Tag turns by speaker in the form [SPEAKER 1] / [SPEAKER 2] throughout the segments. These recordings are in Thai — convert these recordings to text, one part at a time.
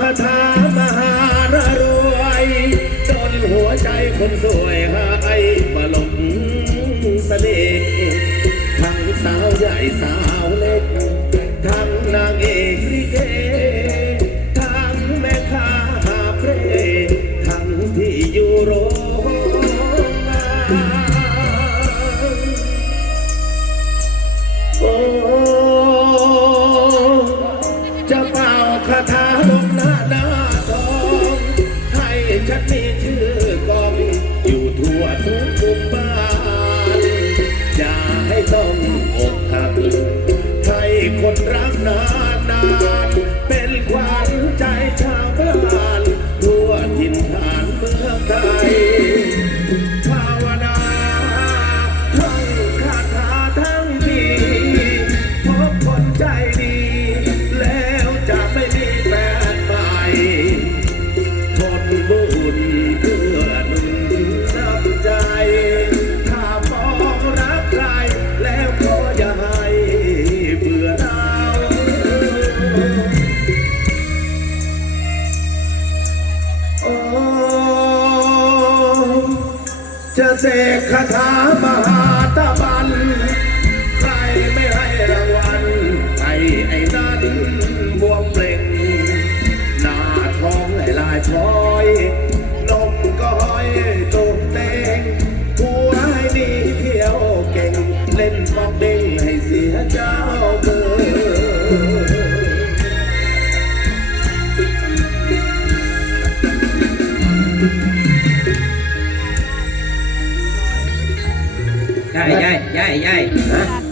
[SPEAKER 1] คาถามหารรวย จนหัวใจคนสวยหา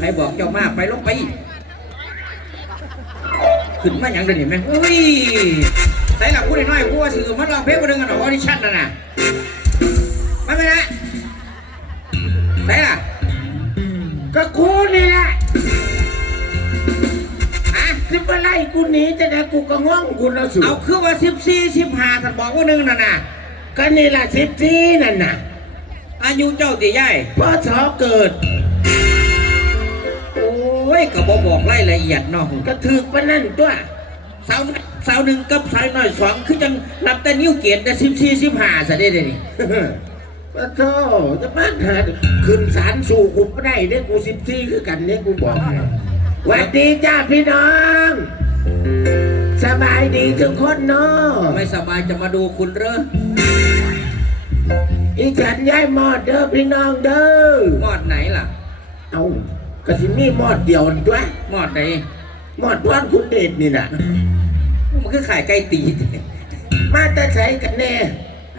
[SPEAKER 1] ใครบอกเจ้ามาไปลง
[SPEAKER 2] ไป ขึ้นมาอย่างเดินเห็นไหมอุ้ยใส่หลักพูดน้อยๆพูดว่าสื่อมันลองเพลงมาดึงกันหรอออดิชั่นน่ะนะมาไหมนะใส่ล่ะ
[SPEAKER 1] ก็กูนี่แหละ
[SPEAKER 2] ฮะ
[SPEAKER 1] สิบอะไรกูหนีจะได้กูก็ง่องกูแล้วสุ
[SPEAKER 2] เอาคือว่าสิบสี่สิบห้าท่านบอกว่าหนึ่งน่ะนะ
[SPEAKER 1] ก็นี่แหละสิบที่นั่นน่ะ
[SPEAKER 2] อายุเจ้าตียาย
[SPEAKER 1] พ่อชอเกิด
[SPEAKER 2] โอ้ ยก็บอกบอกรายละเอียดเนาะ
[SPEAKER 1] ก็ถือปะนั่นตัว
[SPEAKER 2] สาวสาวหนึ่งกับสาวน้อยสองคือจังนับแต่นิ้วเกียรติแต่สิบสี่สิบห้าซะได้เลยนี่
[SPEAKER 1] ปะโธ่จะมาหาขึ้นศาลสู่กูไม่ได้เด้กูสิบที่คือกันเนี่ยกูบอกให้หวัสดีจ้าพี่น้อง สบายดีทุกคนเนาะ
[SPEAKER 2] ไม่สบายจะมาดูคุณเหรอ
[SPEAKER 1] อีฉันย้ายหมอดเด้อพี่น้องเด้อ
[SPEAKER 2] มอดไหนล่ะ
[SPEAKER 1] เอา ก็สิมีหมอดเดียวนั่นตัว
[SPEAKER 2] มอดไหน
[SPEAKER 1] หมอดพรคุณเดชนี่น่ะ
[SPEAKER 2] มันคือขายไก่ตี
[SPEAKER 1] มาแต่ใช้กันแน่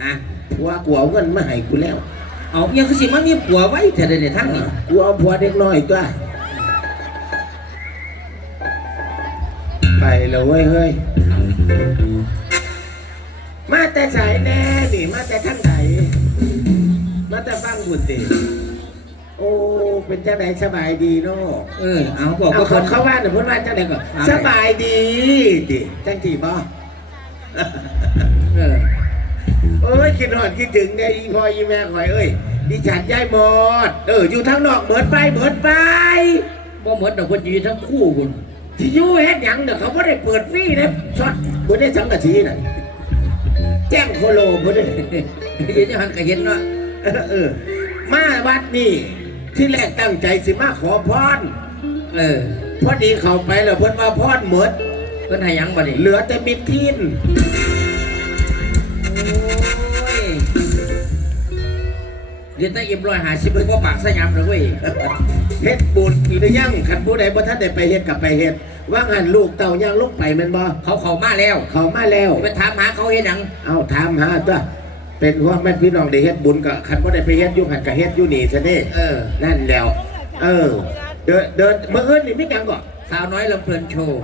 [SPEAKER 2] อะ
[SPEAKER 1] ผัวกูเอาเงินมาให้กูแล้ว
[SPEAKER 2] เอายังคือสิมันมีผัวไว้แต่เดี๋ยวนี้ทั้งนี้
[SPEAKER 1] กูเอาผัวเด็กน้อยตัวไปแล้วเว้ยเฮ้ยมาแต่สายแน่นี่มาแต่ทั้งไหนมาแต่ฟังบุญติ โอ้เป็นเจ้าไหนสบายดีเนาะ
[SPEAKER 2] เออเอาบอก
[SPEAKER 1] เอา
[SPEAKER 2] ว่าค
[SPEAKER 1] เขา
[SPEAKER 2] น
[SPEAKER 1] เขาว่าหน่อยพูดว่าเจ้าไหนก่อน
[SPEAKER 2] อะไร
[SPEAKER 1] สบายดีดิจังทีบ่
[SPEAKER 2] เออ
[SPEAKER 1] เอ้ยคิดหอดคิดถึงเนี่ยอีพ่ออีแม่ข่อยเอ้ยดิฉันยายหมดเอออยู่ทางนอกเหมือนไปเหมือนไป
[SPEAKER 2] บ่เหมือนดอกคนจีทั้งคู่คุณ
[SPEAKER 1] ที่อยู่เฮ็ดหยังเด้อเขาไม่ได้เปิดฟรีนะช็อตบ่ได้สังกะสีน่ะแจ้งโคโลบ่ได้
[SPEAKER 2] เดี๋ยวจะหันกระเห็นว่า
[SPEAKER 1] เออเออ มาวัดนี่ ที่แรกตั้งใจสิมาขอพร
[SPEAKER 2] เออ
[SPEAKER 1] พอดีเข้าไปแล้วเพิ่นว่าพรหมด
[SPEAKER 2] เพิ่นให้หยังบ่ดิ
[SPEAKER 1] เหลือแต่มิตรทิน
[SPEAKER 2] โอ้ยเดี๋ยวตาเอ็มร้อยหาสิบเพิ่นบ่ปากสยามเลยเว้ย
[SPEAKER 1] เฮ็ดบุญหรือยังคันผู้ใดบ่ทันได้ไปเฮ็ดกับไปเฮ็ดว่างันลูกเต่าย่างลงไปแม่นบ่
[SPEAKER 2] เขาเข้ามาแล้ว
[SPEAKER 1] เขามาแล้ว
[SPEAKER 2] ไปถามหาเขาเฮ็ดหยัง
[SPEAKER 1] เอาถามหาตัว เป็นห่วงแม่พี่น้องได้เฮ็ดบุญกับคันบ่ได้ไปเฮ็ดอยู่หันกับเฮ็ดอยู่นี่ซะเด้
[SPEAKER 2] เออ
[SPEAKER 1] นั่นแล้ว เออ เดินเดินเมื่อเอิ้นนี่มีหยังก่อน
[SPEAKER 2] สาวน้อยลำเพลินโชว์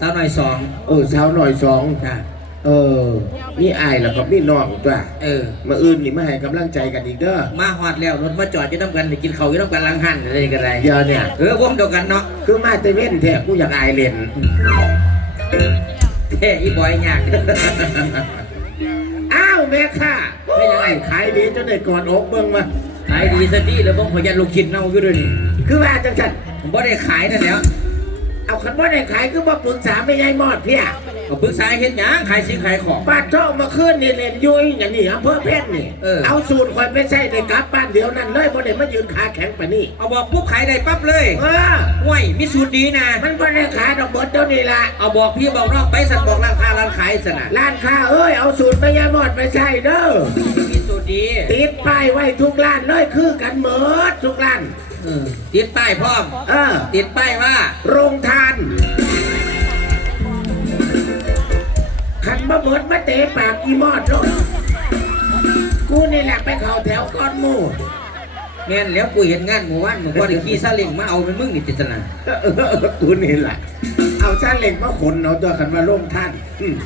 [SPEAKER 2] สาวน้อยสอง
[SPEAKER 1] เออสาวหน่อยสอง
[SPEAKER 2] จ้ะ
[SPEAKER 1] เออมีอายแล้วก็มีน้องตัว
[SPEAKER 2] เออ
[SPEAKER 1] มื่ออื่นนี่มาให้กำลังใจกันอีกเด้อ
[SPEAKER 2] มาฮอดแล้วรถมาจอดอยู่น้ำกันไปกินข้าวอยู่น้ำกันหลังหันอะไรกันไร
[SPEAKER 1] เดี๋ยวเนี่ย
[SPEAKER 2] เออวงเดียวกันเนาะ
[SPEAKER 1] คือมาแต่เว้นแท้กูอยากอายเล่น
[SPEAKER 2] เท่อีบอยยาก
[SPEAKER 1] อ้าว แม่ค่ะ
[SPEAKER 2] ไม่ยังไง
[SPEAKER 1] ขายดีจนได้กอดอกเบิ่งมา
[SPEAKER 2] ขายดีสตีแล้วผมขอยันลูกคิดเน่าอยู่ด้วยนี่
[SPEAKER 1] คือว่าจังซั่น
[SPEAKER 2] ผมบ่ได้ขายนั่นแหล้ว
[SPEAKER 1] เอาคันว่าได้ขายคือมาปรึกษาไม่ยายมอดเพี่ย
[SPEAKER 2] เอาปรึกษาเฮ็ดหยังขายสินขายของ
[SPEAKER 1] บ้านเจ้ามาขึ้นนี่เล่นยุยอย่างนี้อำเภอเพชรนี่
[SPEAKER 2] เออ
[SPEAKER 1] เอาสูตรคอยไม่ใช่ในกลับบ้านเดียวนั่นเลยบ่ได้มายืนขาแข็งปะนี่
[SPEAKER 2] เอาบอกปุ๊บขายได้ปั๊บเลย
[SPEAKER 1] เออ
[SPEAKER 2] ห้วยมีสูตรดีนะ
[SPEAKER 1] มันบ่ได้ขายดอกเบิดเดี๋ยวนี้ละ
[SPEAKER 2] เอาบอกพี่บอกน้องไปสันบอกร้านค้าร้านขายสนะ
[SPEAKER 1] ร้านค้าเอ้ยเอาสูตรไม่ยายมอดไปใช่เด้อ
[SPEAKER 2] มีสูตรดี
[SPEAKER 1] ติดป้ายไว้ทุกร้านเลยคือกันเมิดทุกร้าน
[SPEAKER 2] เออ ติดป้ายพร้อม
[SPEAKER 1] เออ
[SPEAKER 2] ติดป้ายว่า
[SPEAKER 1] โรงทานขันมาเบิดมาเตะปากอีมอดลงกูนี่แหละไปเข้าแถวก้อนหมู
[SPEAKER 2] แม่นแล้วกูเห็นงานหมู่บ้านหมู่บ้านขี่ซาเล้งมาเอาเป็นมึงนี่ติดสนะ
[SPEAKER 1] เออกูนี่แหละเอาซาเล็งมาขนเอาตัวขันมาโรงท่านอืม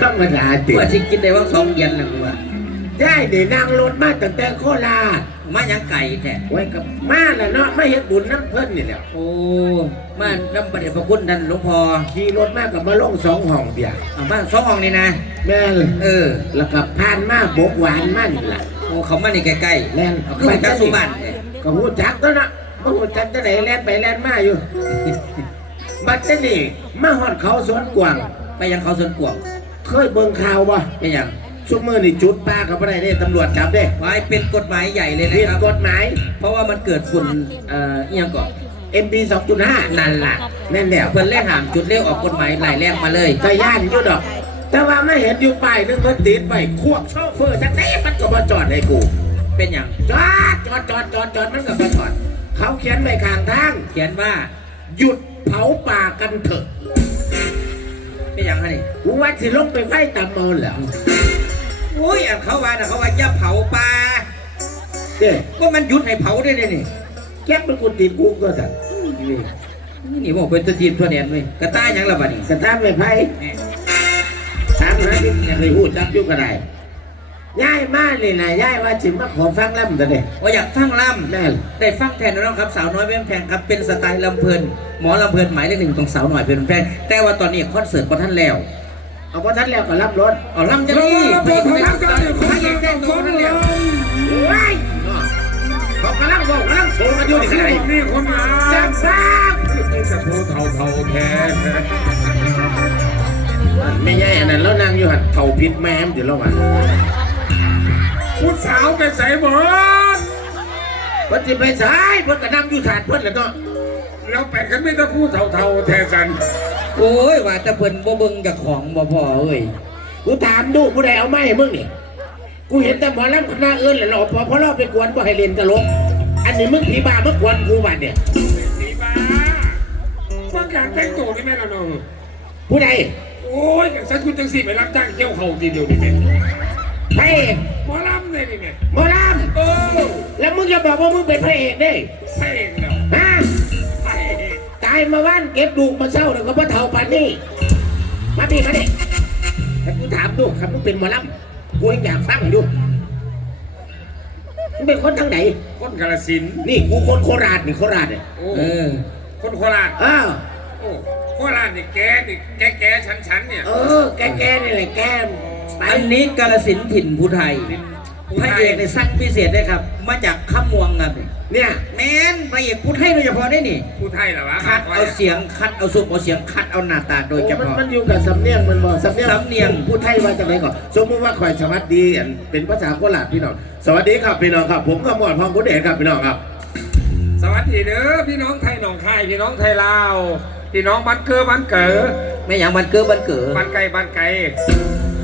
[SPEAKER 1] ธรรมดาติ
[SPEAKER 2] ว่าสิกินได้ว่าสองเย็นแล้วกูว่า
[SPEAKER 1] ได้เดี๋ยวนั่งรถมาตั้งแต่โคราช
[SPEAKER 2] มายังไก่แท้
[SPEAKER 1] ไว้กับมาแล้วเนาะไม่เห็นบุญน้ำเพิ่นนี่แหละ
[SPEAKER 2] โอ้ มาน้ำประเดชพระคุณท่านหลวงพ่อ
[SPEAKER 1] ขี่รถมากับมาลงสองห้องเดียว
[SPEAKER 2] เอาบ้านสองห้องนี่นะ
[SPEAKER 1] แม่น
[SPEAKER 2] เออ
[SPEAKER 1] แล้วก็ผ่านมาบกหวานมันล่ะ
[SPEAKER 2] โอ้เขามานี่ใกล้
[SPEAKER 1] แล่น
[SPEAKER 2] ๆคือไปจักสุบันเนี่ย
[SPEAKER 1] ก็หูจักตัวนะมาหูจักจะไหนแล่นไปแล่นมาอยู่ บัดเจนี่มาหอดเขาสวนกวาง
[SPEAKER 2] ไปยังเขาสวนกวาง
[SPEAKER 1] เคยเบิ่งข่าวบ่
[SPEAKER 2] ไปยัง
[SPEAKER 1] ชุมมือนี่จุดปลากับอะไรได้ตำรวจจับเด้
[SPEAKER 2] ไว้เป็นกฎหมายใหญ่เลยนะ
[SPEAKER 1] ผิด
[SPEAKER 2] ครับ
[SPEAKER 1] กฎหมาย
[SPEAKER 2] เพราะว่ามันเกิดฝุ่นเอ่อเอียงก่อน
[SPEAKER 1] MB 2.5
[SPEAKER 2] นั่นล่ะ
[SPEAKER 1] แน่นแล้ว
[SPEAKER 2] เพิ่นเล่ห้ามจุดเลี้ยวออกกฎหมายหลายแรงมาเลย
[SPEAKER 1] ก็ย่านอยู่ดอก แต่ว่าไม่เห็นอยู่ป้ายนึงเพิ่นติดไปควบโชเฟอร์จังไดมันก็บ่จอดให้กู
[SPEAKER 2] เป็นอย่าง
[SPEAKER 1] จอดจอดจอดจอดจอดมันก็บ่จอด เขาเขียนไว้ข้างทาง
[SPEAKER 2] เขียนว่า
[SPEAKER 1] หยุดเผาป่ากันเถอะ
[SPEAKER 2] เป็นอย่างไรนี่
[SPEAKER 1] กูว่าสิลงไปไฟตามเมินแล้ว
[SPEAKER 2] โอ้ยอันเขาว่าน่ะเขาว่าอย่าเผาป่า
[SPEAKER 1] เด้
[SPEAKER 2] ก็มันหยุดให้เผาได้เลยนี่
[SPEAKER 1] แก๊ปเป็นกูติดกูก็สั่น
[SPEAKER 2] นี่บอกเป็นตัวทีมตัวแดนเว้ยกระต้ายหยังละบัดนี้
[SPEAKER 1] กระทำไม่ไพ่
[SPEAKER 2] แหม่
[SPEAKER 1] ถามหาที่อยากให้หูจับอยู่ก็ได้ย้ายมาเลยนะย้ายว่าจิมาขอฟังลำแต่เด้
[SPEAKER 2] ว่าอยากฟังล
[SPEAKER 1] แม่นำ
[SPEAKER 2] ได้ฟังแทนน้องๆครับสาวน้อยเป็นแพงครับเป็นสไตล์ลำเพลินหมอลำเพลินหมายเลขหนึ่งตรงสาวหน่อยเป็นแพงแต่ว่าตอนนี้คอนเสิร์ตพอท่านแล้ว
[SPEAKER 1] เอาพอท่านแล้วก็รับรถ
[SPEAKER 2] เอาลำจะนี่ไปไปรับกันไปยังแจ้งตัวนั่นแล้ว
[SPEAKER 1] ว้ายเขากำลังบอกกำลังโซ่กันอยู่นี่ขนาด
[SPEAKER 3] นี่คนมา
[SPEAKER 1] จับฟัง
[SPEAKER 3] จะพูดเท่าเท่าๆแท้
[SPEAKER 1] ไม่ใช่อันนั้นแล้วนางอยู่หัดเข่าพิษแม่มเดี๋ยวเรามา
[SPEAKER 3] ผู้สาวไปใส่หมด
[SPEAKER 1] เพิ่นจะไปสายเพิ่นก็นั่งอยู่ถาดเพิ่นแล้วก็
[SPEAKER 3] แล้วแปะกันไม่ต้องพูดเท่าเท่าๆแท้สัน
[SPEAKER 2] โอ้ยว่าแต่เพิ่นบ่เบิ่งกับของบ่พอเอ้ย
[SPEAKER 1] กูถามดูผู้ใดเอาไม้ให้มึงนี่ กูเห็นแต่หมอลำคณะอื่นแหละหรอพอพอเราไปกวนบ่ให้เล่นตลก อันนี้มึงผีบ้ามึงกวนกูบัดเนี่ย
[SPEAKER 3] สีบ้าว่าการแต่งตัวนี่แม่ละน้อง
[SPEAKER 1] ผู้ใด
[SPEAKER 3] โอ้ยอย่างสันคุณจังสีไปรับจ้างเที่ยวเขาทีเดียวนี่แม่
[SPEAKER 1] พระเอก
[SPEAKER 3] หมอลำเลยนี่แม่
[SPEAKER 1] หมอล
[SPEAKER 3] โอ้ำ
[SPEAKER 1] แล้วมึงจะบอกว่ามึงเป็นพระเอกเด้
[SPEAKER 3] พระเอกเนาา
[SPEAKER 1] ยมาว่านเก็บดูกมาเศร้าแล้วก็บ่เท่าปานนี้มาดิมาดิให้กูถามดูครับมึงเป็นหมอลำกูยังอยากฟังอยู่มึงเป็นคนทางไหน
[SPEAKER 3] คนกาลสินธุ์
[SPEAKER 1] นี่กูคนโคราชนี่โคราชเนี่ย
[SPEAKER 3] โอ้
[SPEAKER 2] เออ
[SPEAKER 3] คนโคราช
[SPEAKER 1] อ้าว
[SPEAKER 3] โอ้โคราชนี่แกนี่แกแกชันชันเนี่ย
[SPEAKER 1] เออ แกแกนี่แหละแกไป
[SPEAKER 2] อันนี้กาลสินธุ์ถิ่นภูไทย พระเอกในสร้างพิเศษได้ครับ มาจากขมวงครับนี่
[SPEAKER 1] เนี่ย
[SPEAKER 2] แมนพระเอกพูดให้โดยเฉพาะได้นี่
[SPEAKER 3] ผู้ไทยเหรอวะ
[SPEAKER 2] คัดเอาเสียงคัดเอาสุกเอาเสียงคัดเอาหน้าตาโดยเฉ
[SPEAKER 1] มัน
[SPEAKER 2] พาะ
[SPEAKER 1] มันอยู่กับสำเนียงมันบอกสำเนียง
[SPEAKER 2] สำเนียง
[SPEAKER 1] พูดไทยว่าจะไรก่อนสมมติว่าข่อยสวัสดีอันเป็นภาษาโคราชพี่น้องสวัสดีครับพี่น้องครับ ผมก็หมอดพองกุเดชครับพี่น้องครับ
[SPEAKER 3] สวัสดีเด้อพี่น้องไทยหนองคายพี่น้องไทยลาวพี่น้องบ้านเกือบ้านเก๋อ
[SPEAKER 2] ไม่อย่างบันเกิดบันเกิด
[SPEAKER 3] บ้านไก่บ้านไก่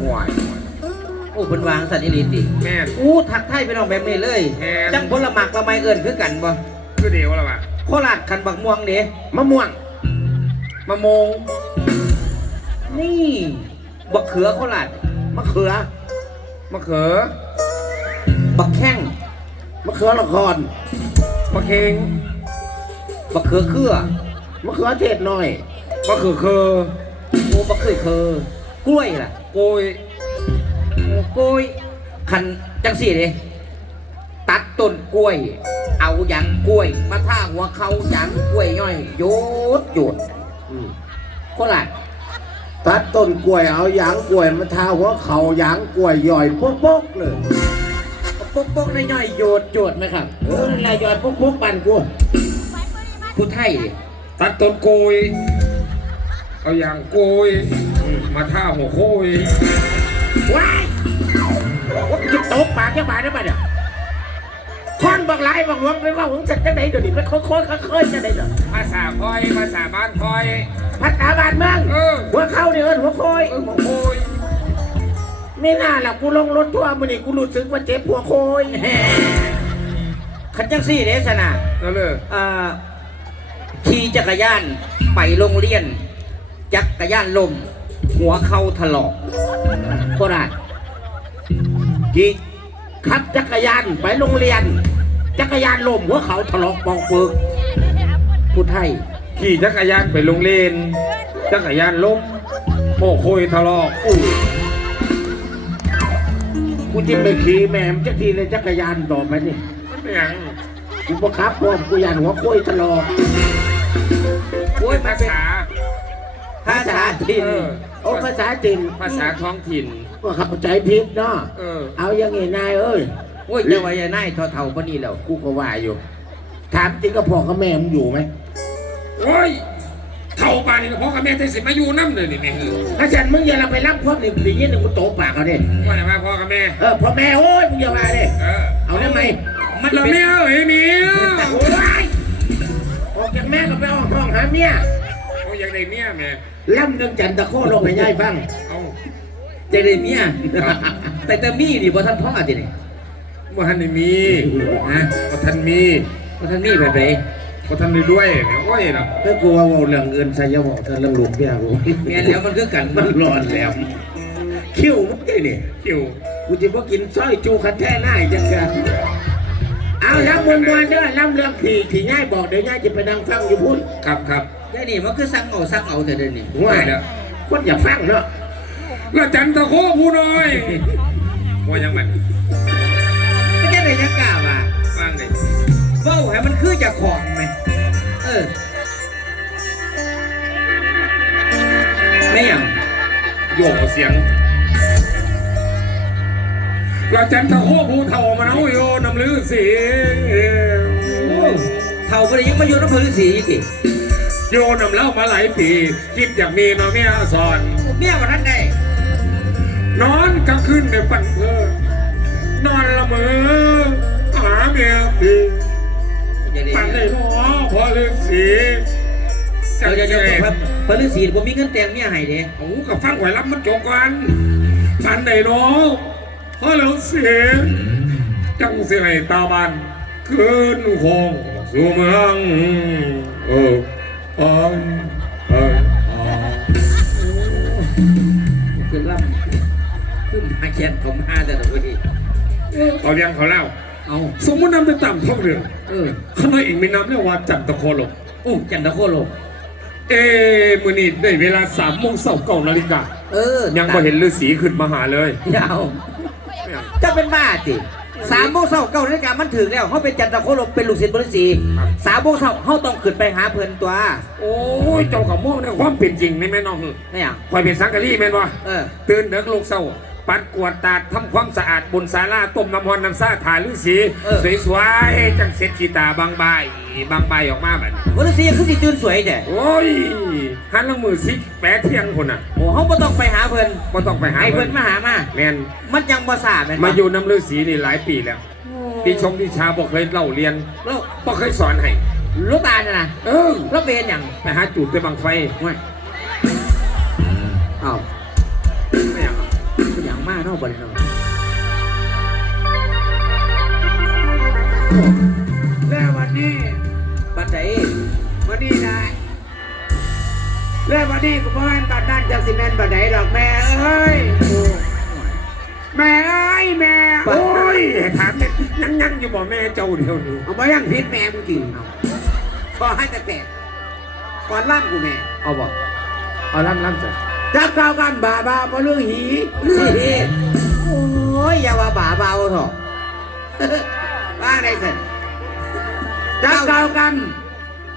[SPEAKER 3] ห่วย
[SPEAKER 2] โอ้เป็นวางสันนิริติ
[SPEAKER 3] แม่น
[SPEAKER 2] อู้ทักไทายไปน้องแบบนี้เลย
[SPEAKER 3] แม่น
[SPEAKER 2] จังผลหมากละไมเอิญคือกันบ่
[SPEAKER 3] คือเดียวแล้ววะ
[SPEAKER 2] โคราชคันบักม่วงเด้
[SPEAKER 1] มะม่วง
[SPEAKER 3] มะโมง
[SPEAKER 2] นี่บักเขือโคราช
[SPEAKER 1] มะเขือ
[SPEAKER 3] มะเขือ
[SPEAKER 2] บักแข้ง
[SPEAKER 1] มะเขือละคร
[SPEAKER 3] มะเค็ง
[SPEAKER 2] บักเขือเครือ
[SPEAKER 1] มะเขือเทศน้อย
[SPEAKER 3] มะเขือเคอ
[SPEAKER 2] โอ้บักเคยเคอกล้วยล่ะ
[SPEAKER 3] โกย
[SPEAKER 2] โอ้ กล้วยคันจังสี่เด้ตัดต้นกล้วย เอาหยังกล้วย มาท่าหัวเขาหยังกล้วยย่อยโยดโยด
[SPEAKER 1] อืม
[SPEAKER 2] โคราช
[SPEAKER 1] ตัดต้นกล้วยเอาหยางกล้วยมาทาหัวเข่าหยางกล้วยย่อยปุ๊กปุ๊กเลย
[SPEAKER 2] ปุ๊กปุ๊กในย่อยโยดโยดไหมครับ
[SPEAKER 1] เออนั่นแหละย่อยปุ๊กปุ๊กปั่นกู
[SPEAKER 2] ผู้ไทยดิ
[SPEAKER 3] ตัดต้นโกยเอาอย่างโกยอืมมาท่าหัวโคย
[SPEAKER 1] ว้าย ว่าจะตบปากแค่บาดได้ปะเนี่ยคนบอกไล่บอกหลวงไปว่าผมจะจังไหนเดี๋ยวนี้มันโค้ยๆเคยๆจังไหนเดี๋ยว
[SPEAKER 3] ภาษาคอยภาษาบ้านคอย
[SPEAKER 1] ภาษาบ้านเมือง
[SPEAKER 3] เออ
[SPEAKER 1] หัวเข้าเนี่ยเอิ้นหัวโคย
[SPEAKER 3] เออหัวโคย
[SPEAKER 1] ไม่น่าหรอกกูลงรถทัวร์มันนี่กูรู้สึกว่าเจ็บหัวโคย
[SPEAKER 2] ขันจังสี่เด้สนะ
[SPEAKER 3] นั่นเลย
[SPEAKER 2] อ่าขี่จักรยานไปโรงเรียน จักรยานลม หัวเข่าถลอกโคราช
[SPEAKER 1] กี่ขับจักรยานไปโรงเรียน จักรยานล้มหัวเขาถลอกปองเปิก
[SPEAKER 2] ผู้ไทย
[SPEAKER 3] ขี่จักรยานไปโรงเรียนจักรยานล้มโม่โคยทะเลาะอู้
[SPEAKER 1] กูจิ้มไปขี่แม่มจักทีเลยจักรยานต่อไปนี่
[SPEAKER 3] มันเป็นหยัง
[SPEAKER 1] กูประคับพร้อมกูยานหัวโคยถลอก
[SPEAKER 2] โอ้ยมั
[SPEAKER 3] ภาน
[SPEAKER 2] เป็น
[SPEAKER 3] ษา
[SPEAKER 2] ภาษาถิ่น
[SPEAKER 3] เออ
[SPEAKER 1] โอ้ภาษาจีน
[SPEAKER 3] ภาษาท้องถิ่น
[SPEAKER 1] ก็เข้าใจผิดเนาะ
[SPEAKER 3] เออ
[SPEAKER 1] เอาอย่างงี้นายเอ้ย
[SPEAKER 2] โอ้ยเจ้าวัยนายเท่าๆปานนี้แล้ว
[SPEAKER 1] กูก็ว่าอยู่ ถามจริงก็พ่อกับแม่มึงอยู่ไหม
[SPEAKER 3] โอ้ยเท่าปานนี่พ่อกับแม่ได้สิมาอยู่น้ำเลยนี่แม่คือ
[SPEAKER 1] ถ้าฉันมึงอย่าเราไปรับพวกนี่ดีนี่กูโตปากเอาดิ
[SPEAKER 3] ว่าแต่ว่าพ่อกับแม่
[SPEAKER 1] เออพ่อแม่โอ้ยมึงอย่าว่าดิ
[SPEAKER 3] เออ
[SPEAKER 1] เอาได้ไหม
[SPEAKER 3] มันละเมียเอ้ยเมีย
[SPEAKER 1] โอ้ยออกจากแม่ก็ไปออกห้องหาเมีย
[SPEAKER 3] โอ้ยอยากได้เมียแม่
[SPEAKER 1] ล่ำหนึ่งจันตะโคลงไปย่ายฟัง
[SPEAKER 3] เอา
[SPEAKER 2] เจะได้เมียแต่แต่มีนี่บ่ท่านพ่อตินี่
[SPEAKER 3] บ่ทันได้มี
[SPEAKER 2] ฮะ
[SPEAKER 3] บ่ทันมี
[SPEAKER 2] บ่ท่านมีไปไป
[SPEAKER 3] บ่ทันได้ด้วยแม่โอ้ยเนาะ
[SPEAKER 1] ถ้ากูว่าเรื่องเงินใส่ยาบอกเธอเรื่องลูกเบี้ยกู
[SPEAKER 2] แม่นแล้วมันคือกัน
[SPEAKER 1] มันร้อนแล้วคิ้วมึงได้เนี่ย
[SPEAKER 3] คิว
[SPEAKER 1] กูจะพอกินสร้อยจูคันแท้หน้าอีกจังกันเอาแล้วมวนมวนๆเด้อล่ำเรื่องขี่ขี่ง่ายบอกเดี๋ยวง่ายจะไปนั่งฟังอยู่พุ่น
[SPEAKER 3] ครับครับ
[SPEAKER 2] แค่นี้มันคือสั่งเอาสั่งเอาแต่เดี๋ยวนี้
[SPEAKER 1] ว่า
[SPEAKER 3] ได้แล้ว
[SPEAKER 1] คนอยากฟังเนาะ
[SPEAKER 3] แล้วจันตะโคผู้น้อยว่ายังไง
[SPEAKER 2] ไม่ใช่ได้ยังกล้าว่า
[SPEAKER 3] ฟังดิ
[SPEAKER 2] เว้าให้มันคือเจากของไหมเออไม่หยัง
[SPEAKER 3] โยกเสียงเราจันตะโคผู้เฒ่ามาเอาโยน้ำลือสี
[SPEAKER 2] โอ้เท่าก็ได้ยังมาอยู่น้ำผึ้งสีอีกติ
[SPEAKER 3] โยน้ำเล่ามาหลายปี คิดอยากมีเนาะเมียสอน
[SPEAKER 2] เมียว่าท่านใด
[SPEAKER 3] นอนกลางคืนในฝันเพลินนอนละเมอหาเมียดี
[SPEAKER 2] อย่าได้
[SPEAKER 3] ฝันในหมอพอลืมสีจั
[SPEAKER 2] เดี๋
[SPEAKER 3] ง
[SPEAKER 2] ยว
[SPEAKER 3] เจ
[SPEAKER 2] เดี๋ยวพระพระฤาษีผมมีเงินแต่งเมียให้เด้
[SPEAKER 3] โอ้กับฟังไหวรับมันจบกันฝันในหนอพอลืมสีจังเสียตาบันคืนคงสู่เมืองเออเออเออำ
[SPEAKER 2] คือมาแขนเขามาแต่ละวันนี้
[SPEAKER 3] เขาเลี้ยงเขาแล้ว
[SPEAKER 2] เอา
[SPEAKER 3] สมมตินำไปต่ำท่องเรือ
[SPEAKER 2] เออ
[SPEAKER 3] ข้างในอีกไม่นำเรียกว่าจันตะโคลก
[SPEAKER 2] โอ้จันทโคโล
[SPEAKER 3] เอ้มือนี้ได้เวลาสามโมงเสาเก้านาฬิกา
[SPEAKER 2] เออ
[SPEAKER 3] ยังพอเห็นฤาษีขึ้นมาหาเลย
[SPEAKER 2] ยาวจะเป็นบ้าจิสามโมงเช้าเก้านาฬิกามันถึงแล้วเขาเป็นจันทโคโลเป็นลูกศิษย์บริษีสามโมงเช้าเขาต้องขึ้นไปหาเพิ่นตัว
[SPEAKER 3] โอ้ยเจ้าขโมยในความเป็นจริงนี่แม่น้องหึ
[SPEAKER 2] ไม่อย่าง
[SPEAKER 3] คอยเป็นสังกะรีแม่นวะ
[SPEAKER 2] เออ
[SPEAKER 3] ตื่นเด็กลูกเศร้า ปัดกวาดตาดทำความสะอาดบนศาลาต้มน้ำฮอนน้ำซ่าถ่ายฤาษีสวยๆจังเซ็ตกีตาบางใบบางใบออกมาแบบนี้
[SPEAKER 2] บริษีคือสิตื่นสวยแต่
[SPEAKER 3] โอ้ยหันลังมือซิแปะเที่ยงคนน่ะ
[SPEAKER 2] โอ้เขาไม่ต้องไปหาเพิ่น
[SPEAKER 3] ก็ต้องไปหา
[SPEAKER 2] ให้เพิ่นมาหามา
[SPEAKER 3] แม่น
[SPEAKER 2] มันยังบ่ทราบแม่นบ่
[SPEAKER 3] มาอยู่น้ำฤาษีนี่หลายปีแล้วปีชงปีชาบอกเคยเล่าเรียน
[SPEAKER 2] แล้ว
[SPEAKER 3] บอกเคยสอนให้
[SPEAKER 2] ลูกตาลน่ะนะ
[SPEAKER 3] เออ
[SPEAKER 2] แล้วเป็นอย่าง
[SPEAKER 3] ไปหาจูดไปบังไฟ
[SPEAKER 2] ไม่อ้าว
[SPEAKER 3] ไม่อยาก
[SPEAKER 2] เป็นอย่างมากเนาะบ่ได้เนาะ
[SPEAKER 1] แล้ววันนี้
[SPEAKER 2] บัดใจ
[SPEAKER 1] วันนี้นะแล้ววันนี้ก็บ่แม่นบัดนั้นจังสิแม่นบัดใดดอกแม่เอ้ยแม่เอ้ยแม่
[SPEAKER 3] โอ้ยถามเนี่ยนั่งนั่งอยู่บ่แม่เจ้าเดียวนี้
[SPEAKER 1] เอามายังพิษแม่มึงจริงเอาพอให้แต่แตกก่อนล่ำกูแม่
[SPEAKER 3] เอาบ่เอาล่ำล่ำจ้ะ
[SPEAKER 1] จับข้ากันบาบาบ่ลือหี
[SPEAKER 2] สิโอ้ยอย่าว่าบาเบาเถอะ
[SPEAKER 1] ว่าไงสิจับข้ากัน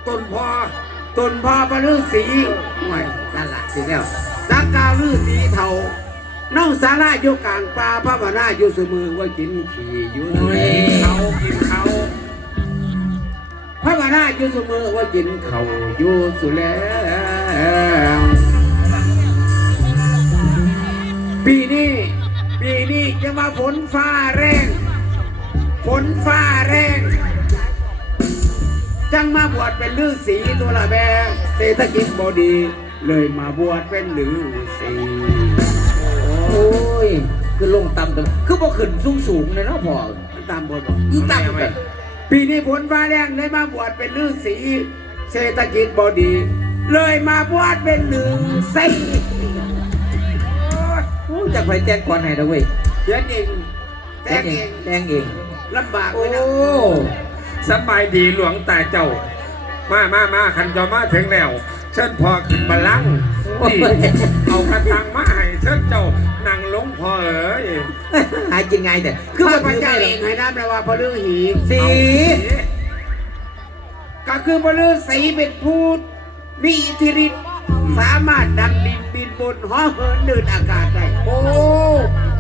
[SPEAKER 3] ต้นพอ
[SPEAKER 1] ต้นพอบ่ลือสีห่วยนั่นละสิแล้วจับข้าวลือสีเทาน้องสาราอยู่กลางป่าพระบานาอยู่เสมอว่ากินขี่อยู่
[SPEAKER 3] เขากินเขา
[SPEAKER 1] พ
[SPEAKER 4] ระวนาอยู่เสมอว่ากินเขาอยู่สุแล้ว ปีนี้ปีนี้จะมาฝนฟ้าแรงฝนฟ้าแรงจังมาบวชเป็นฤาษีตัวละแบงเศรษฐกิจบดี เลยมาบวชเป็นฤาษี
[SPEAKER 2] โอ้ยคือลงต่ำต่ำคือบ่ขึ้นสูงสูงเลยเนาะพ่อ
[SPEAKER 4] ตามบทบอก
[SPEAKER 2] อีต่ำไป
[SPEAKER 4] ปีนี้ผลฟ้าแรงเลยมาบวชเป็นฤาษีเศรษฐกิจบดี เลยมาบวชเป็นฤาษี
[SPEAKER 2] โอ้ย จากไปแจ้งก่อนให้นะเว้ย
[SPEAKER 4] เขียนเองแต่
[SPEAKER 2] แจ้ง
[SPEAKER 4] ง
[SPEAKER 2] เอ
[SPEAKER 4] เองง
[SPEAKER 2] แจ้งเอง
[SPEAKER 4] ลำบาก
[SPEAKER 2] โอ้
[SPEAKER 4] ไว้นะ
[SPEAKER 3] สบายดีหลวงตาเจ้า มามามาขันจอมาถึงแล้วเชิญพ่อขึ้นบัลลังก์นี่เอากระตังมาให้เชิญเจ้านั่งลงพ่อเอ๋ย
[SPEAKER 2] หายจริงไงแต่
[SPEAKER 4] คื
[SPEAKER 2] คืออ
[SPEAKER 4] พ
[SPEAKER 2] บ่
[SPEAKER 4] ระ
[SPEAKER 2] ถือ
[SPEAKER 4] เจ้า
[SPEAKER 2] ไม่หร
[SPEAKER 4] เอ
[SPEAKER 2] อก
[SPEAKER 4] งให้น้ำแปลว่าพระฤาษี
[SPEAKER 2] สี
[SPEAKER 4] ก็คือพระฤาษีเป็นผู้มีอิทธิฤทธิ์สามารถดันดินบิน บนหอเหินเดินอากาศได้
[SPEAKER 3] โอ้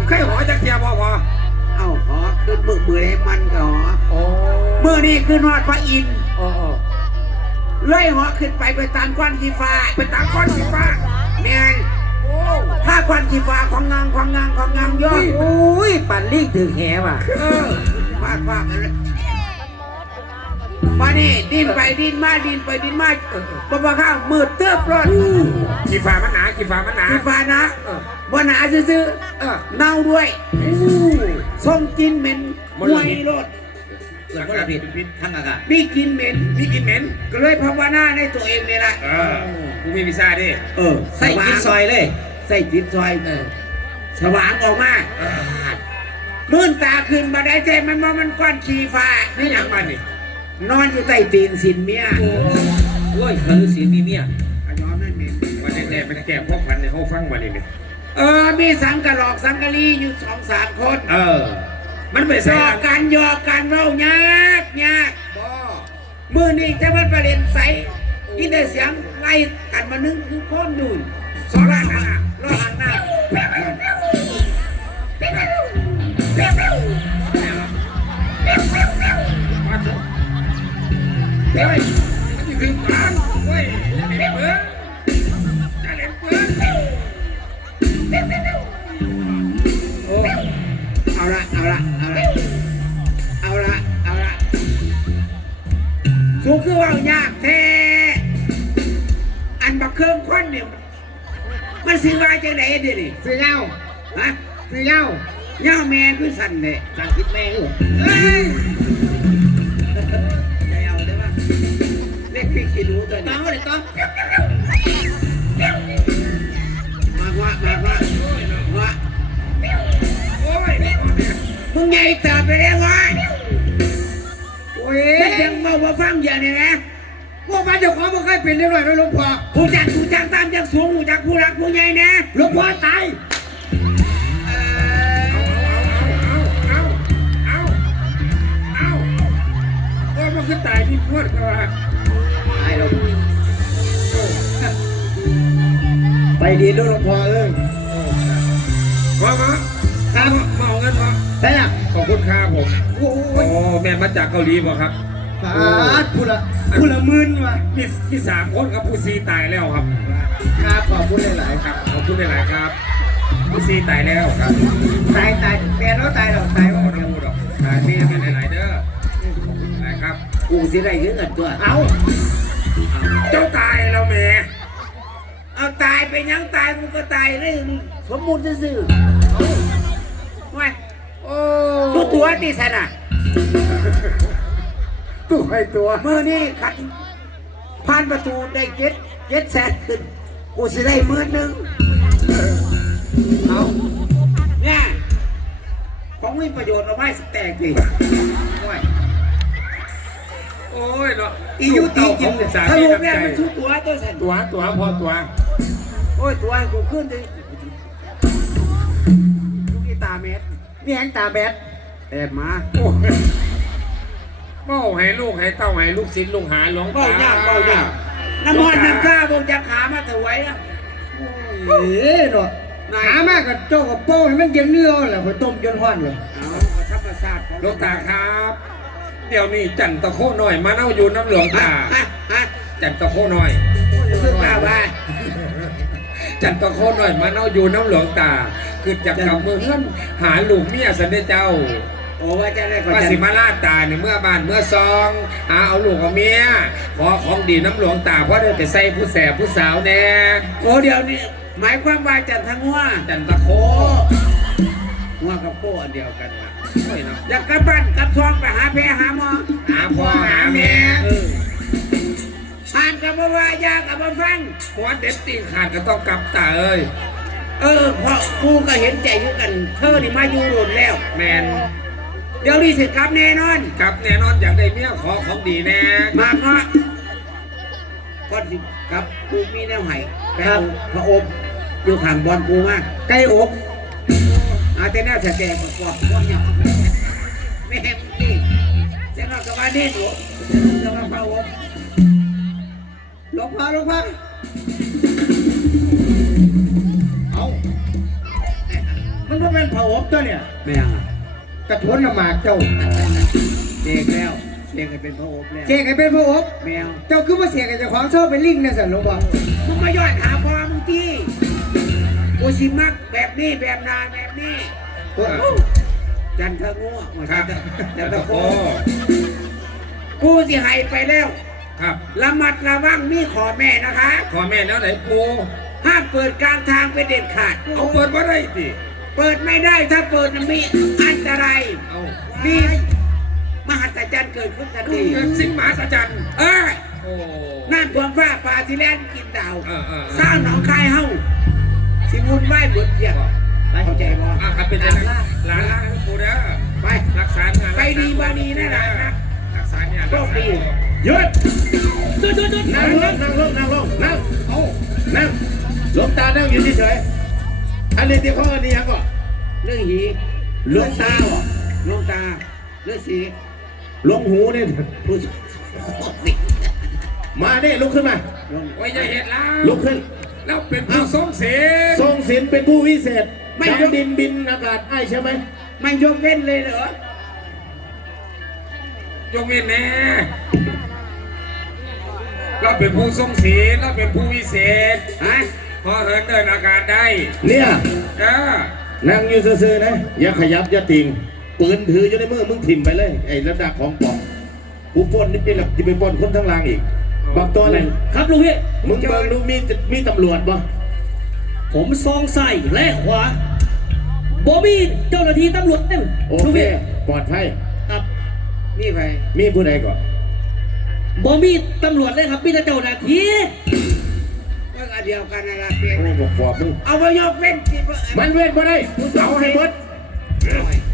[SPEAKER 3] เคยหอจักเทียบพอพอ
[SPEAKER 4] เอ้าหอขึ้นมือมือให้มันก็หอ
[SPEAKER 2] โอ้
[SPEAKER 4] เมื่อนี้ขึ้นฮอดพระอินทร์
[SPEAKER 2] โอ้โอ้
[SPEAKER 4] เลยเหาะขึ้นไปไปตามควันสีฟ้า
[SPEAKER 3] ไปตามก้อนสีฟ้า
[SPEAKER 4] แม่นถ้าควันสีฟ้าของงางของงางของงางยอด
[SPEAKER 2] โอ้ยปั่นลิงถือแหว่ะ
[SPEAKER 4] เออฟาดฟาดกันเลย มานี่ดินไปดินมาดินไปดินมาบ่บ่ข้าวมืดเติบรอด
[SPEAKER 3] กีฟ้ามันหนากีฟ้ามันหนา
[SPEAKER 4] สีฟ้านะ
[SPEAKER 3] เออ
[SPEAKER 4] บ่หนาซื่อ
[SPEAKER 3] เออ
[SPEAKER 4] ๆเน่าด้วยส่งกินเหม็น
[SPEAKER 3] มล
[SPEAKER 4] ห่วย
[SPEAKER 3] พิษ
[SPEAKER 4] รถ
[SPEAKER 2] เกิดมลพิษทั้งอากาศ
[SPEAKER 4] มีกินเหม็น
[SPEAKER 3] นี่กินเหม็น
[SPEAKER 4] ก็เลยภาวนาในตัวเองนี่แหละ
[SPEAKER 3] เออกูมีวีซ่าดิ
[SPEAKER 4] เออ
[SPEAKER 2] ใส่กินซอยเลย
[SPEAKER 4] ใส่จิตซอยสว่างออกมามื่นตาขึ้นมาได้ใจมันว่ามันก้อนขี้ฟ้า
[SPEAKER 3] นี่หยังมันนี่
[SPEAKER 4] นอนอยู่ใต้ตีนสินเมีย
[SPEAKER 2] โอ้ยคือสีมีเมีย
[SPEAKER 4] ขยอมนั่นเอง
[SPEAKER 3] วันนี้แน่เป็นแก่พวกพันในห้องฟังวันนี้นี่
[SPEAKER 4] เออ มีสังกะหลอกสังกะลีอยู่สองสามคน
[SPEAKER 3] เออ มันไป
[SPEAKER 4] หย
[SPEAKER 3] ใส่
[SPEAKER 4] อก
[SPEAKER 3] กัน
[SPEAKER 4] กันหยอกกันเล่ายากยากบ่มือนี่จะมันประเด็นใสอีแต่เสียงไล่กันมานึงคือคนดูนสองล้านหน้ารอหันหน้า
[SPEAKER 3] มา เฮ้ยมันจะถึงกันเฮ้ยจะเล่นเปื้อนจะเล่นเปื้อน
[SPEAKER 4] โอ้เอาละเอาละเอาละเอาละเอาละสูคือว่ายากแท้อันบักเครื่องคนเนี่ยมันซื้อมาจากไหนเดี๋ยวนี้
[SPEAKER 2] ซื้อเงา
[SPEAKER 4] ฮะ
[SPEAKER 2] ซื้อเงา
[SPEAKER 4] เงาแม่คือสั่นเลย
[SPEAKER 2] สั่งคิดแม่ง
[SPEAKER 4] เฮ้ย พี่ขี้หนูตัว
[SPEAKER 2] ต้อ
[SPEAKER 4] นี้
[SPEAKER 2] งเลยต้อง
[SPEAKER 4] มาวะมาวะวะ
[SPEAKER 3] โอ้ย
[SPEAKER 4] มึงไงติบไปแล้ววะ
[SPEAKER 2] โอ้ย
[SPEAKER 4] มันยังมาว่าฟังอย่างนี้นะ
[SPEAKER 2] พวกมันจ้าขอมันเคยเป็นเรียบร้อยแล้วหลวงพ่อ
[SPEAKER 4] ผู้จักผู้จักตามจักสูงผู้จักผู้รักผู้ใหญ่นะ
[SPEAKER 2] หลวงพ่อตาย
[SPEAKER 4] เอ่อ
[SPEAKER 3] เอาเอาเอาเอาโอ้ยมันคือตายที่นวดกันวะ
[SPEAKER 2] ตา ล้ว
[SPEAKER 4] ไปดีด้วยหลวงพ่อเอ้ย
[SPEAKER 3] มามาครับมาเอาเงินมา
[SPEAKER 2] ใช่ละ
[SPEAKER 3] ขอบคุณครับผม
[SPEAKER 2] โอ้
[SPEAKER 3] โอ้
[SPEAKER 2] ย
[SPEAKER 3] แม่มาจากเกาหลีบ่ครับ
[SPEAKER 2] ปาดพูดละพูดละหมื่นว่ะ
[SPEAKER 3] มีมีสามคนครับผู้ซีตายแล้วครับ
[SPEAKER 2] ครับขอบคุณหลาย
[SPEAKER 3] ครับขอบคุณหลายๆครับผู้ซีตายแล้วครับ
[SPEAKER 2] ๆตายตายแม่เราตายเราตาย
[SPEAKER 3] ข
[SPEAKER 2] ว่า
[SPEAKER 3] อน้ำมูดอกตายมีกันหลายๆเด้อขอบคุณหลายครับ
[SPEAKER 4] กูสิได้ยืนตัว
[SPEAKER 2] เอา
[SPEAKER 3] เจ้าตายแล้วแม่
[SPEAKER 4] เอาตายไปยังตายกูก็ตายเลยสมมุติซื่อๆไม่
[SPEAKER 2] โอ้
[SPEAKER 4] ตัวตัวที่สนะ
[SPEAKER 2] ตัวไอตัว
[SPEAKER 4] มือนี่ขัดผ่านประตูได้เก็ดเก็ดแสนขึ้นกูสิได้หมื่นหนึ่ง
[SPEAKER 2] เอา
[SPEAKER 4] เนี่ยของมีประโยชน์เอาไว้สแตกดิ
[SPEAKER 2] ด้วย
[SPEAKER 3] โอ้ยเนาะ
[SPEAKER 2] อียุตีกินเนี่ย
[SPEAKER 3] สา
[SPEAKER 4] ส
[SPEAKER 3] มี
[SPEAKER 4] รุป
[SPEAKER 3] น้ำ
[SPEAKER 4] เนี่ย
[SPEAKER 3] ใจ
[SPEAKER 4] มันชุดตัวตัวสัน
[SPEAKER 3] ตัวตัวพอตัว
[SPEAKER 4] โอ้ยตัวให้กูขึ้นดิลูกอีตาเม็ด
[SPEAKER 2] นี่แหงตาแบด
[SPEAKER 4] แต่มา
[SPEAKER 3] โอ้ยเมาให้ลูกให้เต้าให้ลูกศิษย์ลูกหาหลวง
[SPEAKER 4] เบ้า
[SPEAKER 3] ตายา
[SPEAKER 4] กเบ้ายากน้ำมันน้ำข้าวบงจะขามาถวายนะ
[SPEAKER 2] เอ๊ะเนาะหามากกับโจ้กับโป้ให้มันเย็นเนื้อแหละพอต้มจนห้อนเลย
[SPEAKER 4] เอาธรรมชาติของ
[SPEAKER 3] หลวงตาครับ เดี๋ยวนี้จันตะโคหน่อยมาเน่าอยู่น้ำหลวง
[SPEAKER 4] ฮะ
[SPEAKER 3] ตา
[SPEAKER 4] ฮะฮะ
[SPEAKER 3] จันตะโคหน่อย
[SPEAKER 4] คือกล่าวว่า
[SPEAKER 3] จันตะโคหน่อยมาเน่าอยู่น้ำหลวงตาคือจากกลับเมืองเฮือนหาลูกเมียสันเดเจ้า
[SPEAKER 4] โอ้ว่าจะได้ก็
[SPEAKER 3] ว่า
[SPEAKER 4] จะ
[SPEAKER 3] สิมาลาดตาเนี่ยเมื่อบ้านเมื่อซองหาเอาลูกเอาเมียขอของดีน้ำหลวงตาเพราะได้ไปใส่ผู้แสบผู้สาวแน่
[SPEAKER 4] โอ้เดี๋ยวนี้หมายความว่าจันทั้งว่า
[SPEAKER 3] จันตะโค
[SPEAKER 4] หัวกับโป้อันเดียวกันล่ะ
[SPEAKER 3] โอ้ยเนาะ
[SPEAKER 4] อยากกลับบ้านกลับซองไปหาแพ่หาหมอ
[SPEAKER 3] หาพ่อหาแม่
[SPEAKER 4] เออผ่านกับว่ายากับมาฟัง
[SPEAKER 3] หัวเด็ดตีนขาดก็ต้องกลับตาเอ้ย
[SPEAKER 4] เออเพราะกูก็เห็นใจอยู่กัน เธอนี่มาอยู่หลุดแล้ว
[SPEAKER 3] แมน
[SPEAKER 4] เดี๋ยวนี้สิกลับแน่นอน
[SPEAKER 3] กลับแน่นอนอยากได้เมียขอของดีแน่
[SPEAKER 4] มาเนาะก่อนสิกลับกูมีแนวไห้ไปเอาพระอบอยู่ข้างบอลกูมาไก่อบ อาแต่แนวแสบๆกว่าพวกเนี่ยแม่งนี่จะนอกกับว่าเน้นหัวจะมาพระอบหลวงพ่อหลวงพ่อ
[SPEAKER 1] เอามันก็เป็นเผาอบตัวเนี่ย
[SPEAKER 4] ไม่เอา
[SPEAKER 1] กระทวนน้ำหมากเจ้า
[SPEAKER 4] เด็กแล้วเด็กให้เป็นพระอบแล้ว
[SPEAKER 5] เสกให้เป็นพระอบ
[SPEAKER 4] แมว
[SPEAKER 5] เจ้าคือว่าเสกให้เจ้าของชอบเป็นลิงนะสันหลวงพ่อ
[SPEAKER 4] มึงมาย้อนหาพ่อมึงที่ กูสิมักแบบนี้แบบนานแบบนี้
[SPEAKER 3] เออ
[SPEAKER 4] จันทะง่วง
[SPEAKER 3] ครับ
[SPEAKER 4] จัน
[SPEAKER 3] จัน
[SPEAKER 4] ทะ
[SPEAKER 3] ตะโค
[SPEAKER 4] โคกูสิให้ไปแล้ว
[SPEAKER 3] ครับ
[SPEAKER 4] ระมัดระวังมีขอแม่นะคะ
[SPEAKER 3] ขอแม่แล้วไหนปู
[SPEAKER 4] ห้ามเปิดกลางทางเป็นเด็ดขาด
[SPEAKER 3] เอาเปิดบ่ได้ติ
[SPEAKER 4] เปิดไม่ได้ถ้าเปิดน่ะมีอันตราย
[SPEAKER 3] เอา
[SPEAKER 4] มีมหัศจรรย์เกิดขึ้นทันที
[SPEAKER 3] เกิดสิ่งมหัศจรรย์
[SPEAKER 4] เออ
[SPEAKER 3] โอ้
[SPEAKER 4] น้ำท่วมฟ้าป่าที่แลนกินดาว
[SPEAKER 3] เออเออ
[SPEAKER 4] สร้างหนองคายเฮา สิวุ่นวายเบิดเพียงเข้าใจบ่
[SPEAKER 3] อะครับเป็นยังไงหลานหลานปูเด้อ
[SPEAKER 4] ไป
[SPEAKER 3] รักษางาน
[SPEAKER 4] ไปดีมาดีนะหลานนะ
[SPEAKER 3] รักษางาน
[SPEAKER 4] โชคดี
[SPEAKER 1] หยุดนั่งลงนั่งลงนั่งลงนั่งเอานั่งหลวงตานั่งอยู่เฉยๆอันนี้ที่เขาอันนี้ยังก่อน
[SPEAKER 4] เรื่องหี
[SPEAKER 1] หลวงตาเหรอ
[SPEAKER 4] หลวงตาเรื่องสี
[SPEAKER 1] หลวงหูนี่
[SPEAKER 4] ผู้สิ
[SPEAKER 1] มาเนี่ยลุกขึ้นมา
[SPEAKER 4] หลวง
[SPEAKER 3] โอ้ยจะเห็นแล้ว
[SPEAKER 1] ลุกขึ้น
[SPEAKER 3] เราเป็นผู้ทรงศีล
[SPEAKER 1] ทรงศิลป์เป็นผู้วิเศษดาวดินบินอากาศไอ้ใช่ไหม
[SPEAKER 4] ไม่ยกเว้นเลยเหรอย
[SPEAKER 3] กเว้นแน่เราเป็นผู้ทรงศีลเราเป็นผู้วิเศษ
[SPEAKER 4] ฮะ
[SPEAKER 3] พอเหินเดินอากาศได้
[SPEAKER 1] เนี่ย
[SPEAKER 3] เออ
[SPEAKER 1] นั่งอยู่ซื่อๆนะอย่าขยับอย่าติงปืนถืออยู่ในมือมึงถิ่มไปเลยไอ้ระดับของปองกูปล้นนี่เป็นหลักจะไปปล้นคนทั้งลางอีกบอกตัวเลย
[SPEAKER 6] ครับลุงพี่
[SPEAKER 1] มึงเบิ่งดูมีมีตำรวจบ่
[SPEAKER 6] ผมซองใส่และขวาบอบี้เจ้าหน้าที่ตำรวจเนี่ย
[SPEAKER 1] โอ
[SPEAKER 6] ลุง
[SPEAKER 1] เค
[SPEAKER 6] พี่
[SPEAKER 1] ปลอดภัย
[SPEAKER 6] ครับ
[SPEAKER 4] นี่ไป
[SPEAKER 1] มีผู้ใดก่อน
[SPEAKER 6] บอบี้ตำรวจเลยครับพี่เจ้าหน้าที่
[SPEAKER 4] ก็อันเดียวกันนะละเพียง
[SPEAKER 1] โอ้บอกบอกมึง
[SPEAKER 4] เอาไปยกเว้นสิบ่
[SPEAKER 1] มันเว้นบ่ได้เอาให้หมด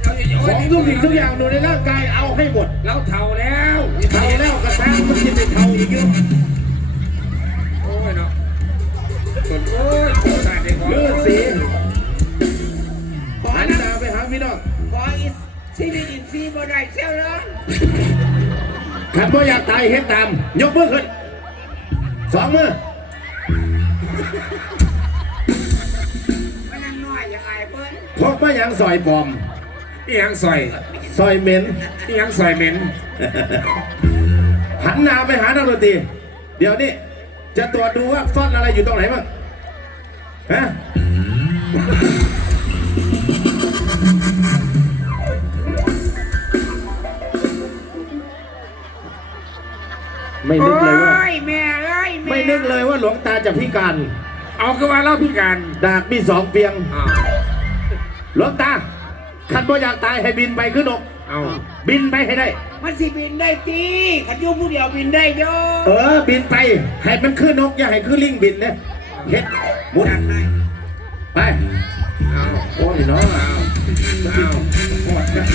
[SPEAKER 3] เราจะโย
[SPEAKER 1] ข
[SPEAKER 3] น
[SPEAKER 1] องทุกสิ่งทุกอย่างอยู่ในร่างกายเอาให้หมด
[SPEAKER 3] เราเท่าแล้ว
[SPEAKER 1] เท่าแล้วกระซ้างมันจะเป็นเท่าอีกเยอะ
[SPEAKER 3] ขั
[SPEAKER 1] น
[SPEAKER 4] บ่
[SPEAKER 1] อยากตายเฮ็ดตาม ยกมือขึ้นสองมือ
[SPEAKER 4] มันนั่งน้อยยังไงเพิ่น
[SPEAKER 1] พกมาอย่างซอยปลอม
[SPEAKER 3] อีหยังซอย
[SPEAKER 1] ซอยเหม็น
[SPEAKER 3] อีหยังซอยเหม็น
[SPEAKER 1] หันหน้าไปหานักดนตรีเดี๋ยวนี้จะตรวจดูว่าซ่อนอะไรอยู่ตรงไหนบ้างฮะ ไม่นึกเลยว่า
[SPEAKER 4] โอ้ยแม่เอ้ยแไม่
[SPEAKER 1] นึกเลยว่าหลวงตาจะพิการ
[SPEAKER 3] เอาคือว่าเราพิการ
[SPEAKER 1] ดาบมีสองเปียง
[SPEAKER 3] อ้าว
[SPEAKER 1] หลวงตาขันบ่อยากตายให้บินไปขึ้นนก
[SPEAKER 3] เอา
[SPEAKER 1] บินไปให้ได้
[SPEAKER 4] มันสิบินได้ตีขันอยู่ผู้เดียวบินได้โย
[SPEAKER 1] เออ บินไป ให้มันขึ้นนก อย่าให้ขึ้นลิงบินนะเฮ็ดมุด
[SPEAKER 4] อยากได้
[SPEAKER 1] ไป
[SPEAKER 3] เอา
[SPEAKER 1] โอ้ยเนาะ
[SPEAKER 3] เอาเอา
[SPEAKER 1] หมดนะ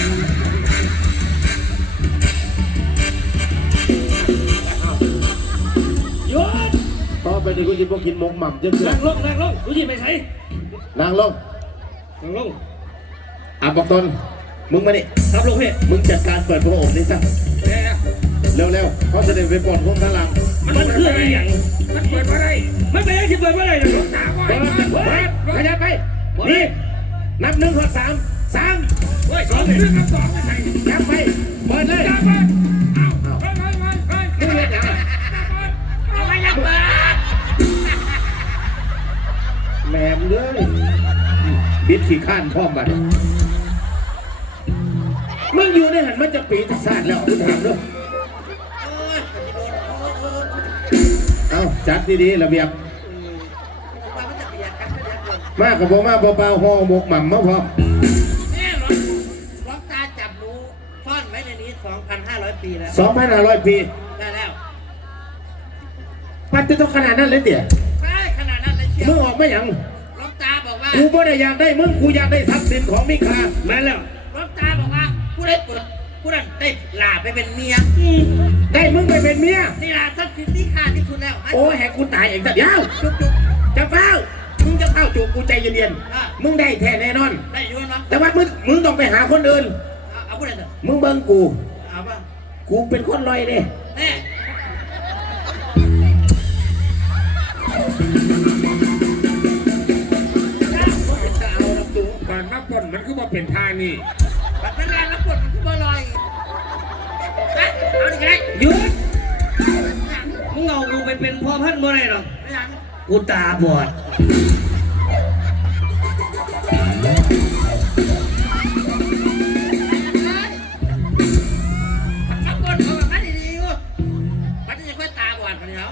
[SPEAKER 1] ต่อไปนี้กูจะพวกกินหมกหม่ำเยอะ
[SPEAKER 6] นั่งลงนั่งลงดูที่ไปใส่
[SPEAKER 1] ๆนางลง
[SPEAKER 6] นั่งลง
[SPEAKER 1] อะบอกตนมึงมานี่
[SPEAKER 6] ครับลุงพี่
[SPEAKER 1] มึงจัดการเปิดพระอบนี่ซะ
[SPEAKER 3] แล้ว
[SPEAKER 1] เร็วๆเขาจะได้ไปปลดพวกข้างหลัง
[SPEAKER 6] มันคืออะไรอย่าง
[SPEAKER 3] มันเปิดมาได้
[SPEAKER 6] ไม่เป็นไรที่เปิดเมื่อไหร่เนี่ย
[SPEAKER 3] ตาว่า
[SPEAKER 1] เปิดเปิดขยับไปนี่นับหนึ่งขอสามสาม
[SPEAKER 3] เฮ้ยสองเรื่องกับสองไม่ใช่
[SPEAKER 1] ยับไปเปิดเลย
[SPEAKER 3] ตาว่า
[SPEAKER 1] ปิดขี้ข้านพร้อมบัดนี้มึงอยู่ในหันมันจะปีจะสาดแล้วคุณถามด้วยเอาจัดดีๆระเบียบ มากกับบ่มาเบาๆห่อหมกหม่ำมาพร้อม
[SPEAKER 2] แม่หลวงหลวงตาจับรู้ซ่อนไว้ในนี้ 2,500 ปีแล้ว
[SPEAKER 1] 2,500ปี
[SPEAKER 2] ได้แล้ว
[SPEAKER 1] ปัจจุบันขนาดนั้นเลยเตี่ย
[SPEAKER 2] ใช่ขนาดนั้นเลยเชีย
[SPEAKER 1] มึ
[SPEAKER 2] ว
[SPEAKER 1] งออกมาหยัง
[SPEAKER 2] หลวงตาบอ กว่า
[SPEAKER 1] กูบ่ได้อยากได้มึงกูอยากได้ทรัพย์สินของมิคาแม่นแล้ว
[SPEAKER 2] หลวงตาบอกว่าผู้ใดปวดผู้นั้นได้ลาไปเป็นเมีย
[SPEAKER 1] ได้มึงไปเป็นเมีย
[SPEAKER 2] นี่ล่ะทรัพย์สินที่ขาดที่สุดแล้วมา
[SPEAKER 1] โอ้แหกกูตายเองแต่เดียว
[SPEAKER 2] จุกจุก
[SPEAKER 1] จะเฝ้ามึงจะเข้าจูบกูใจเย็น
[SPEAKER 2] อะ
[SPEAKER 1] ๆมึงได้แท้แน่นอน
[SPEAKER 2] ได้อยุ่เนาะ
[SPEAKER 1] แต่ว่ามึงมึงต้องไปหาคนอื่น
[SPEAKER 2] เอาเอาผู้ใดเถอะ
[SPEAKER 1] มึงเบิ่งกู
[SPEAKER 2] เอาป่ะ
[SPEAKER 1] กูเป็นคนลอยเด้
[SPEAKER 2] แน่
[SPEAKER 3] มาปนมันคือว่าเป็นทางนี่
[SPEAKER 2] บัตรแรงแล้วปวดมันขึ้นบ่ลอยนะเอาดิไง
[SPEAKER 7] หยุดมึงเอากูไปเป็นพ่อพันธุ์บ่ได้หรอก
[SPEAKER 2] ไม่ยัง
[SPEAKER 7] กูตาบอด
[SPEAKER 2] เอาปวดเอาแบบนั้นดีๆอยู่มันจะค่อยตาบอดกันเดี๋ยว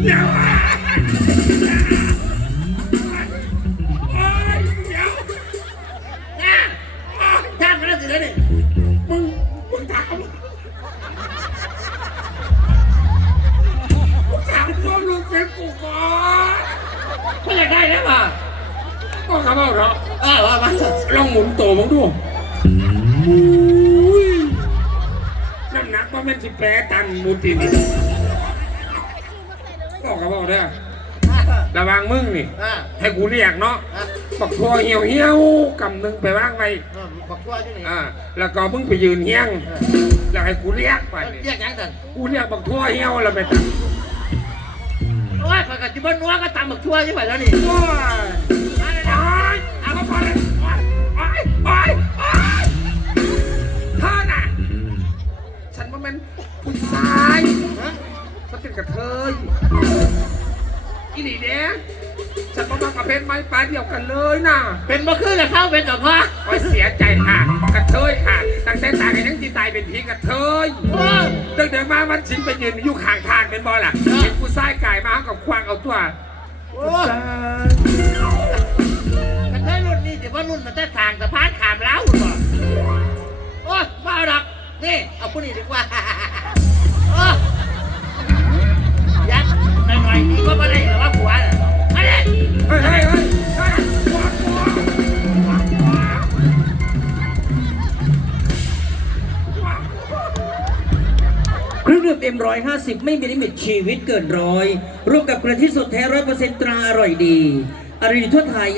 [SPEAKER 2] ย
[SPEAKER 3] ให้กูเรียกเนาะ
[SPEAKER 2] อ่า
[SPEAKER 3] บักทัวเหี่ยวเหี่ยวๆกำหนึ่งไปว่างไป
[SPEAKER 2] บอกว่าอยู่นี่
[SPEAKER 3] อ่าแล้วก็มึงไปยืนเฮียงแล้วให้กูเรียกไปนี่
[SPEAKER 2] เรียกยังสัน
[SPEAKER 3] กูเรียกบักทัวเหี่ยวแล้วไปตัง
[SPEAKER 2] โอ้ยปกติบ้านนัวก็ตำบักทั่วใช่ไหมแล้วนี่
[SPEAKER 3] โอ้ย
[SPEAKER 2] มาเลย
[SPEAKER 3] โอ้
[SPEAKER 2] นะ
[SPEAKER 3] ยเอามาพอเลยโอ้ยโอ้ยโอ้ยโอ้ยเธอน่ะฉันว่ามันผู้ชายฉันเป็นกระเทย อีหลีเด้ฉันว่ามันกับเป็นไม้ปลายเดียวกันเลยน่ะ
[SPEAKER 2] เป็นบ่คือจะเข้าเป็นกับพ่อ
[SPEAKER 3] โอ้ยเสียใจค่ะ กระเทยค่ะ ตั้งแต่ตายกันยังจีตายเป็นผีกระเทย
[SPEAKER 2] โอ้ย
[SPEAKER 3] เดินเดินมาวันชินไปยืนอยู่ข้างทางเป็นบอลล่ะเห็นกูซ้ายกายมากับควางเอาตัว
[SPEAKER 2] โอ้ยกระเทยรุ่นนี้สิว่ารุ่นมันจะทางสะพานขามเล้าหรือเปล่าโอ้ยมาเอาดอกนี่เอาผู้นี้ดีกว่าโอ้ยยัดหน่อยๆนี่ก็ไม่ได้
[SPEAKER 3] เฮ้ยเฮ้ยเฮ้ยเฮ้ยกลัวกลัวกลัวกลัว
[SPEAKER 7] เครื่องดื่มเอ็มร้อยห้าสิบไม่มีลิมิตชีวิตเกินร้อยร่วมกับกระทิสดแท้ร้อยเปอร์เซ็นต์ตราอร่อยดีอร่อยทั่วไทย